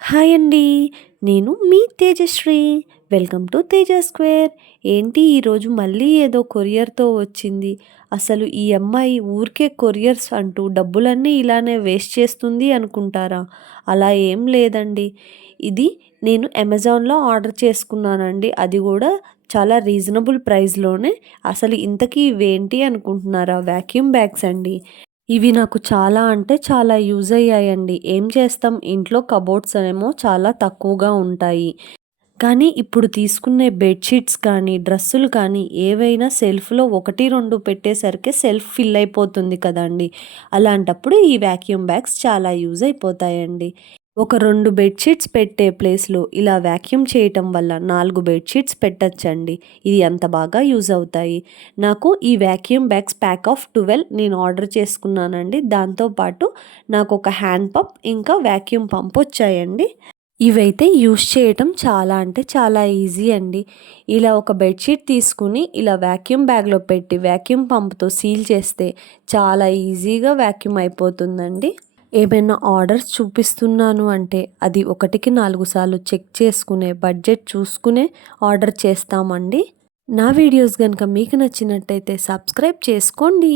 Hi అండి. నేను మీ Tejashree. Welcome to Teja Square. ఏంటి ఈరోజు మళ్ళీ ఏదో కొరియర్‌తో వచ్చింది. అసలు ఈ అమ్మాయి ఊరికే కొరియర్స్ అంటూ డబ్బులన్నీ ఇలానే వేస్ట్ చేస్తుంది అనుకుంటారా? అలా ఏం లేదండి. ఇది నేను అమెజాన్‌లో ఆర్డర్ చేసుకున్నానండి. అది గూడా చాలా రీజనబుల్ ప్రైస్‌లోనే. అసలు ఇంతకీ ఇవేంటి అనుకుంటున్నారా? వాక్యూమ్ బ్యాగ్స్ అండి. ఇవి నాకు చాలా అంటే చాలా యూజ్ అయ్యాయండి. ఏం చేస్తాం, ఇంట్లో కబోర్డ్స్ ఏమో చాలా తక్కువగా ఉంటాయి. కానీ ఇప్పుడు తీసుకునే బెడ్‌షీట్స్ కానీ, డ్రెస్సులు కానీ ఏవైనా సెల్ఫ్‌లో 1, 2 పెట్టేసరికి సెల్ఫ్ ఫిల్ అయిపోతుంది కదండీ! అలాంటప్పుడు ఈ వాక్యూమ్ బ్యాగ్స్ చాలా యూజ్ అయిపోతాయండి. ఒక 2 బెడ్‌షీట్స్ పెట్టే ప్లేస్‌లో ఇలా వాక్యూమ్ చేయటం వల్ల 4 బెడ్‌షీట్స్ పెట్టొచ్చండి. ఇది అంత బాగా యూజ్ అవుతాయి. నాకు ఈ వాక్యూమ్ బ్యాగ్స్ ప్యాక్ ఆఫ్ 12 నేను ఆర్డర్ చేసుకున్నానండి. దాంతో పాటు నాకొక హ్యాండ్ పంప్, ఇంకా వాక్యూమ్ పంప్ వచ్చాయండి. ఇవైతే యూజ్ చేయటం చాలా అంటే చాలా ఈజీ అండి. ఇలా ఒక బెడ్‌షీట్ తీసుకొని ఇలా వాక్యూమ్ బ్యాగ్‌లో పెట్టి వాక్యూమ్ పంప్‌తో సీల్ చేస్తే చాలా ఈజీగా వాక్యూమ్ అయిపోతుందండి. ఏమైనా ఆర్డర్స్ చూపిస్తున్నాను అంటే అది 1కి 4 సార్లు చెక్ చేసుకునే, బడ్జెట్ చూసుకునే ఆర్డర్ చేస్తామండి. నా వీడియోస్ గనుక మీకు నచ్చినట్టయితే సబ్స్క్రైబ్ చేసుకోండి.